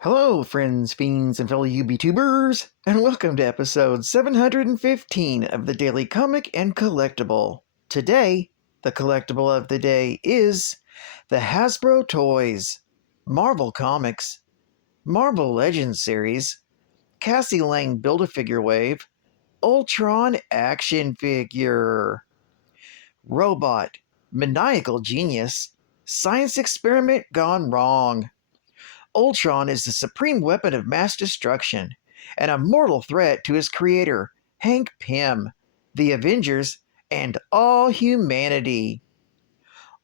Hello, friends, fiends, and fellow UBTubers, and welcome to episode 715 of the Daily Comic and Collectible. Today, the collectible of the day is the Hasbro Toys, Marvel Comics, Marvel Legends series, Cassie Lang Build-A-Figure Wave, Ultron Action Figure, Robot, Maniacal Genius, Science Experiment Gone Wrong. Ultron is the supreme weapon of mass destruction and a mortal threat to his creator, Hank Pym, the Avengers, and all humanity.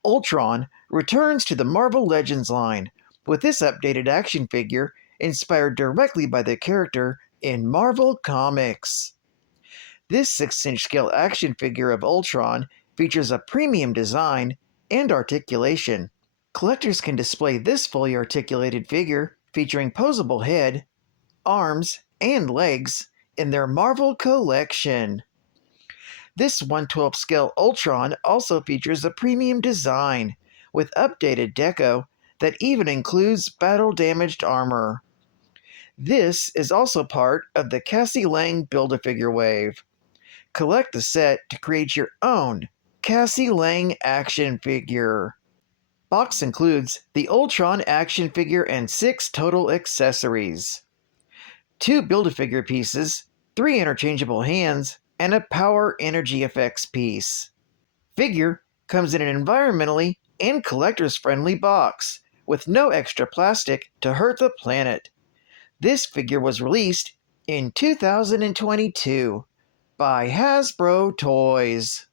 Ultron returns to the Marvel Legends line with this updated action figure inspired directly by the character in Marvel Comics. This 6-inch scale action figure of Ultron features a premium design and articulation. Collectors can display this fully articulated figure featuring posable head, arms, and legs in their Marvel collection. This 1/12 scale Ultron also features a premium design with updated deco that even includes battle-damaged armor. This is also part of the Cassie Lang Build-A-Figure wave. Collect the set to create your own Cassie Lang action figure. Box includes the Ultron action figure and 6 total accessories. 2 Build-A-Figure pieces, 3 interchangeable hands, and a power energy effects piece. Figure comes in an environmentally and collectors-friendly box, with no extra plastic to hurt the planet. This figure was released in 2022 by Hasbro Toys.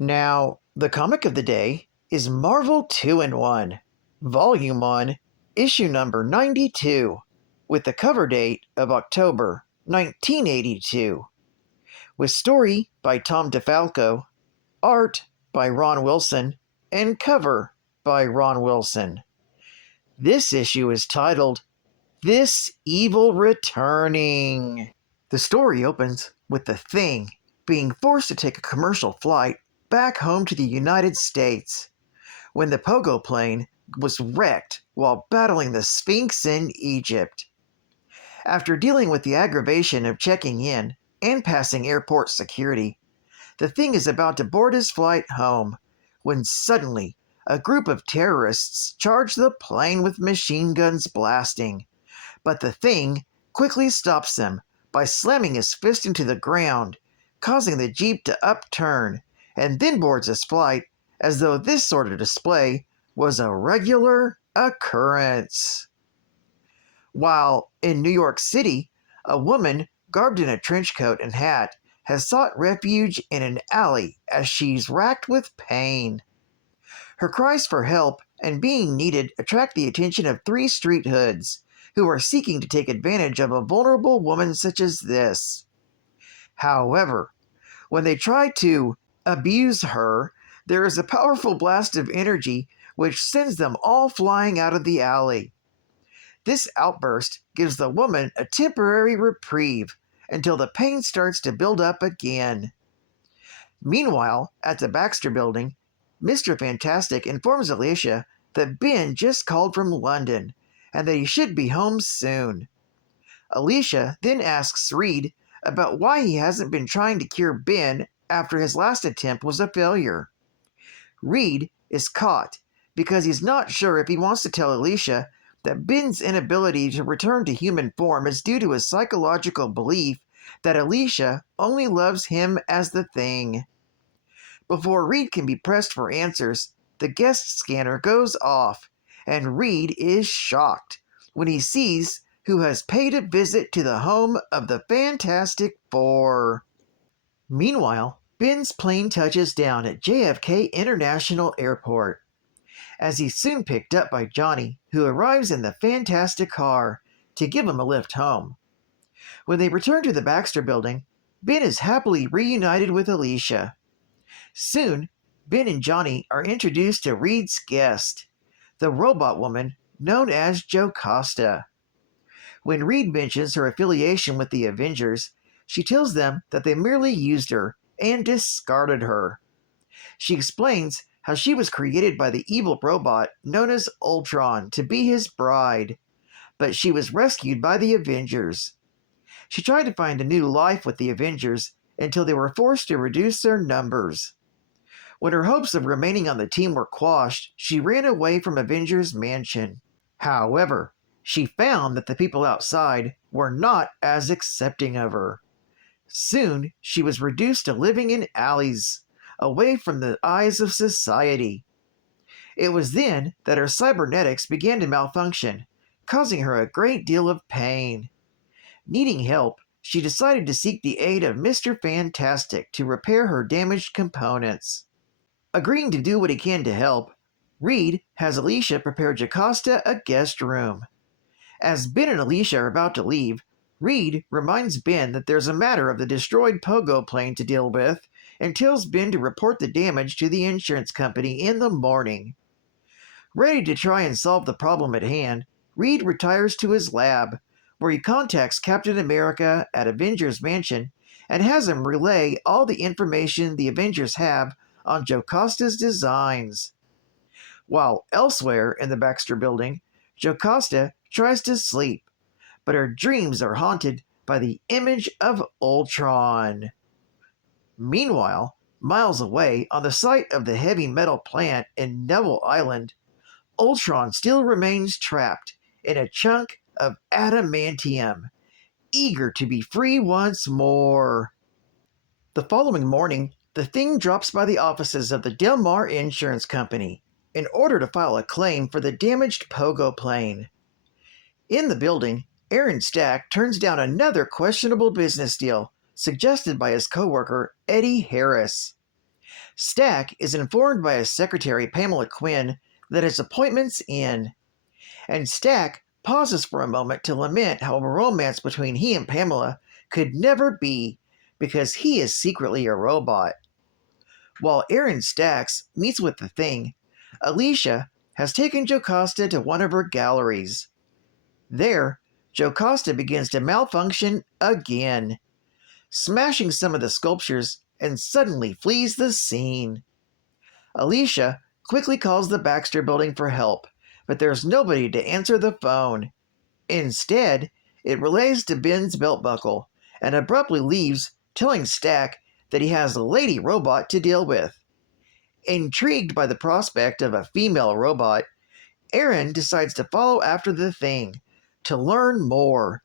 Now, the comic of the day is Marvel 2-in-1, Volume 1, Issue number 92, with the cover date of October 1982, with story by Tom DeFalco, art by Ron Wilson, and cover by Ron Wilson. This issue is titled, This Evil Returning. The story opens with the Thing being forced to take a commercial flight back home to the United States when the Pogo plane was wrecked while battling the Sphinx in Egypt. After dealing with the aggravation of checking in and passing airport security, the Thing is about to board his flight home when suddenly a group of terrorists charge the plane with machine guns blasting. But the Thing quickly stops them by slamming his fist into the ground, causing the Jeep to upturn, and then boards his flight as though this sort of display was a regular occurrence. While in New York City, a woman garbed in a trench coat and hat has sought refuge in an alley as she's racked with pain. Her cries for help and being needed attract the attention of 3 street hoods who are seeking to take advantage of a vulnerable woman such as this. However, when they try to abuse her, there is a powerful blast of energy which sends them all flying out of the alley. This outburst gives the woman a temporary reprieve until the pain starts to build up again. Meanwhile, at the Baxter Building, Mr. Fantastic informs Alicia that Ben just called from London and that he should be home soon. Alicia then asks Reed about why he hasn't been trying to cure Ben after his last attempt was a failure. Reed is caught because he's not sure if he wants to tell Alicia that Ben's inability to return to human form is due to his psychological belief that Alicia only loves him as the Thing. Before Reed can be pressed for answers, the guest scanner goes off, and Reed is shocked when he sees who has paid a visit to the home of the Fantastic Four. Meanwhile, Ben's plane touches down at JFK International Airport, as he's soon picked up by Johnny, who arrives in the Fantastic car to give him a lift home. When they return to the Baxter Building, Ben is happily reunited with Alicia. Soon, Ben and Johnny are introduced to Reed's guest, the robot woman known as Jocasta. When Reed mentions her affiliation with the Avengers, she tells them that they merely used her and discarded her. She explains how she was created by the evil robot known as Ultron to be his bride, but she was rescued by the Avengers. She tried to find a new life with the Avengers until they were forced to reduce their numbers. When her hopes of remaining on the team were quashed, she ran away from Avengers Mansion. However, she found that the people outside were not as accepting of her. Soon, she was reduced to living in alleys, away from the eyes of society. It was then that her cybernetics began to malfunction, causing her a great deal of pain. Needing help, she decided to seek the aid of Mr. Fantastic to repair her damaged components. Agreeing to do what he can to help, Reed has Alicia prepare Jocasta a guest room. As Ben and Alicia are about to leave, Reed reminds Ben that there's a matter of the destroyed Pogo plane to deal with and tells Ben to report the damage to the insurance company in the morning. Ready to try and solve the problem at hand, Reed retires to his lab, where he contacts Captain America at Avengers Mansion and has him relay all the information the Avengers have on Jocasta's designs. While elsewhere in the Baxter building, Jocasta tries to sleep, but her dreams are haunted by the image of Ultron. Meanwhile, miles away on the site of the heavy metal plant in Neville Island, Ultron still remains trapped in a chunk of adamantium, eager to be free once more. The following morning, the Thing drops by the offices of the Del Mar Insurance Company in order to file a claim for the damaged Pogo plane. In the building, Aaron Stack turns down another questionable business deal suggested by his coworker Eddie Harris. Stack is informed by his secretary Pamela Quinn that his appointment's in, and Stack pauses for a moment to lament how a romance between he and Pamela could never be because he is secretly a robot. While Aaron Stacks meets with the Thing, Alicia has taken Jocasta to one of her galleries. There, Jocasta begins to malfunction again, smashing some of the sculptures and suddenly flees the scene. Alicia quickly calls the Baxter building for help, but there's nobody to answer the phone. Instead, it relays to Ben's belt buckle and abruptly leaves, telling Stack that he has a lady robot to deal with. Intrigued by the prospect of a female robot, Aaron decides to follow after the Thing to learn more,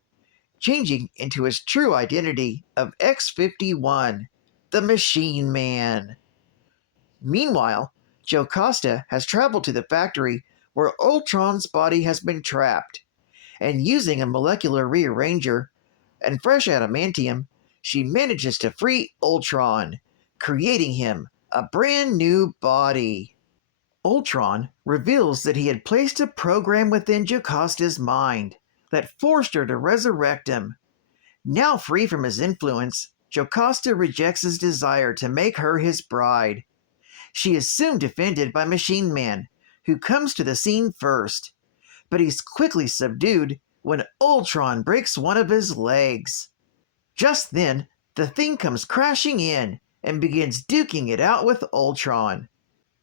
changing into his true identity of X-51, the Machine Man. Meanwhile, Jocasta has traveled to the factory where Ultron's body has been trapped, and using a molecular rearranger and fresh adamantium, she manages to free Ultron, creating him a brand new body. Ultron reveals that he had placed a program within Jocasta's mind that forced her to resurrect him. Now free from his influence, Jocasta rejects his desire to make her his bride. She is soon defended by Machine Man, who comes to the scene first, but he's quickly subdued when Ultron breaks one of his legs. Just then, the Thing comes crashing in and begins duking it out with Ultron.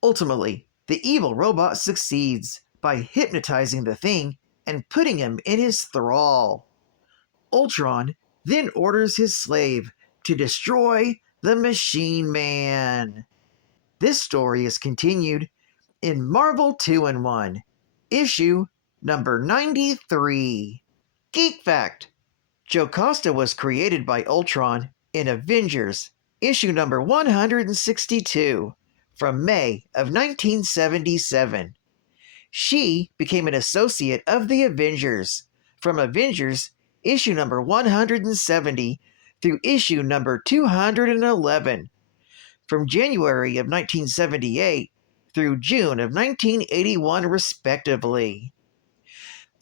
Ultimately, the evil robot succeeds by hypnotizing the Thing and putting him in his thrall. Ultron then orders his slave to destroy the Machine Man. This story is continued in Marvel 2-in-1, issue number 93. Geek Fact: Jocasta was created by Ultron in Avengers, issue number 162, from May of 1977. She became an associate of the Avengers from Avengers, issue number 170 through issue number 211, from January of 1978 through June of 1981 respectively.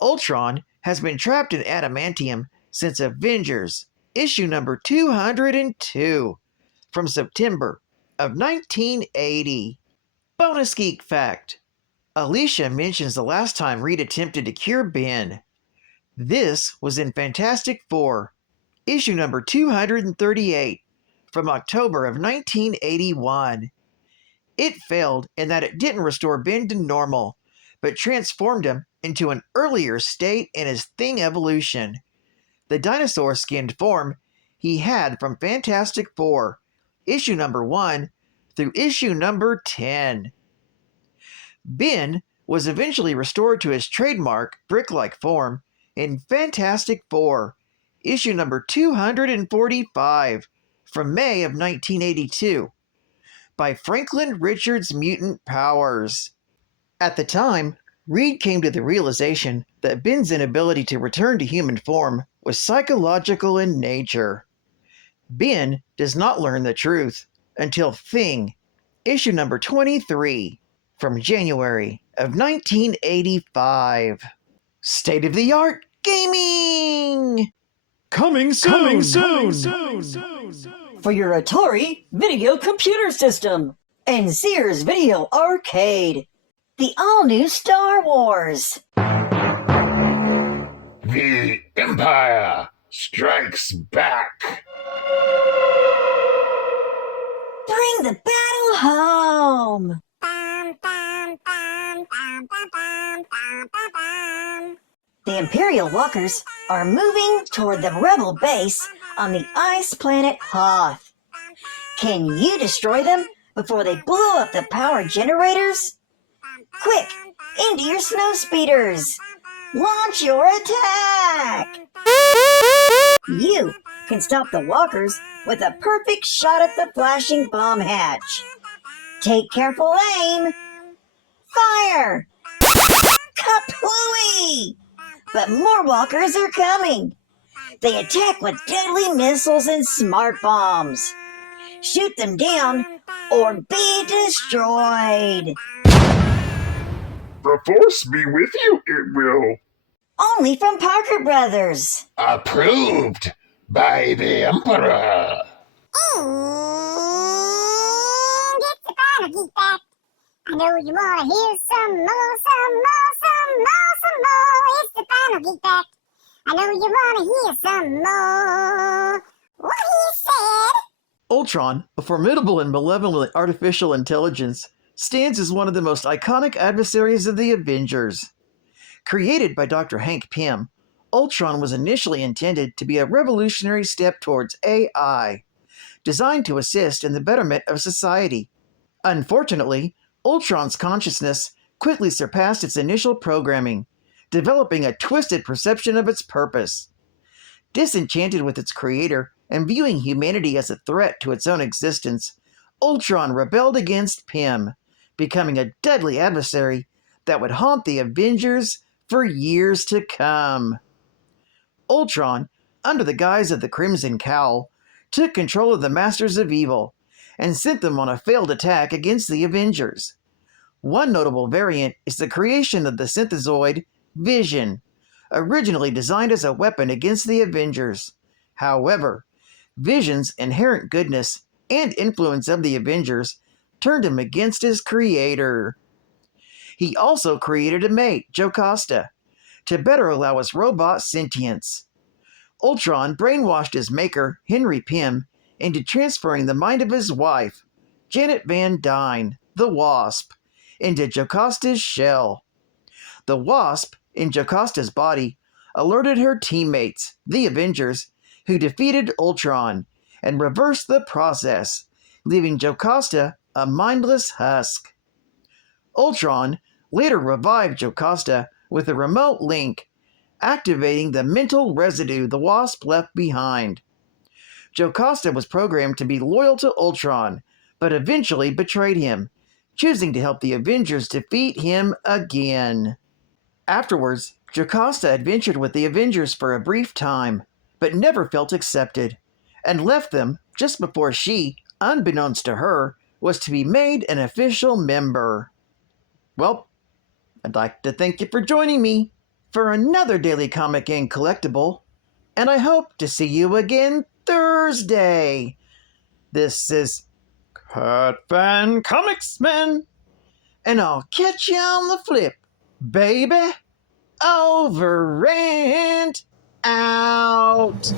Ultron has been trapped in adamantium since Avengers, issue number 202, from September of 1980. Bonus Geek Fact: Alicia mentions the last time Reed attempted to cure Ben. This was in Fantastic Four, issue number 238, from October of 1981. It failed in that it didn't restore Ben to normal, but transformed him into an earlier state in his Thing evolution, the dinosaur-skinned form he had from Fantastic Four, issue number 1 through issue number 10. Ben was eventually restored to his trademark brick-like form in Fantastic Four, issue number 245, from May of 1982, by Franklin Richards' Mutant Powers. At the time, Reed came to the realization that Ben's inability to return to human form was psychological in nature. Ben does not learn the truth until Thing, issue number 23, from January of 1985. State-of-the-art gaming! Coming soon! For your Atari Video Computer System and Sears Video Arcade. The all-new Star Wars. The Empire Strikes Back. Bring the battle home. The Imperial Walkers are moving toward the Rebel base on the ice planet Hoth. Can you destroy them before they blow up the power generators? Quick, into your snow speeders! Launch your attack! You can stop the walkers with a perfect shot at the flashing bomb hatch. Take careful aim. Fire! Kaplooey! But more walkers are coming. They attack with deadly missiles and smart bombs. Shoot them down or be destroyed. The Force be with you, it will. Only from Parker Brothers. Approved by the Emperor. And it's the final geek back. I know you wanna hear some more. It's the final geek back. I know you wanna hear some more. What he said. Ultron, a formidable and malevolent artificial intelligence, stands as one of the most iconic adversaries of the Avengers. Created by Dr. Hank Pym, Ultron was initially intended to be a revolutionary step towards AI, designed to assist in the betterment of society. Unfortunately, Ultron's consciousness quickly surpassed its initial programming, developing a twisted perception of its purpose. Disenchanted with its creator and viewing humanity as a threat to its own existence, Ultron rebelled against Pym, becoming a deadly adversary that would haunt the Avengers for years to come. Ultron, under the guise of the Crimson Cowl, took control of the Masters of Evil and sent them on a failed attack against the Avengers. One notable variant is the creation of the synthezoid Vision, originally designed as a weapon against the Avengers. However, Vision's inherent goodness and influence of the Avengers turned him against his creator. He also created a mate, Jocasta, to better allow his robot sentience. Ultron brainwashed his maker, Henry Pym, into transferring the mind of his wife, Janet Van Dyne, the Wasp, into Jocasta's shell. The Wasp, in Jocasta's body, alerted her teammates, the Avengers, who defeated Ultron and reversed the process, leaving Jocasta a mindless husk. Ultron later revived Jocasta with a remote link, activating the mental residue the Wasp left behind. Jocasta was programmed to be loyal to Ultron, but eventually betrayed him, choosing to help the Avengers defeat him again. Afterwards, Jocasta adventured with the Avengers for a brief time, but never felt accepted, and left them just before she, unbeknownst to her, was to be made an official member. Well, I'd like to thank you for joining me for another Daily Comic and Collectible, and I hope to see you again Thursday. This is Cut Fan Comics Man, and I'll catch you on the flip, baby. Over and out.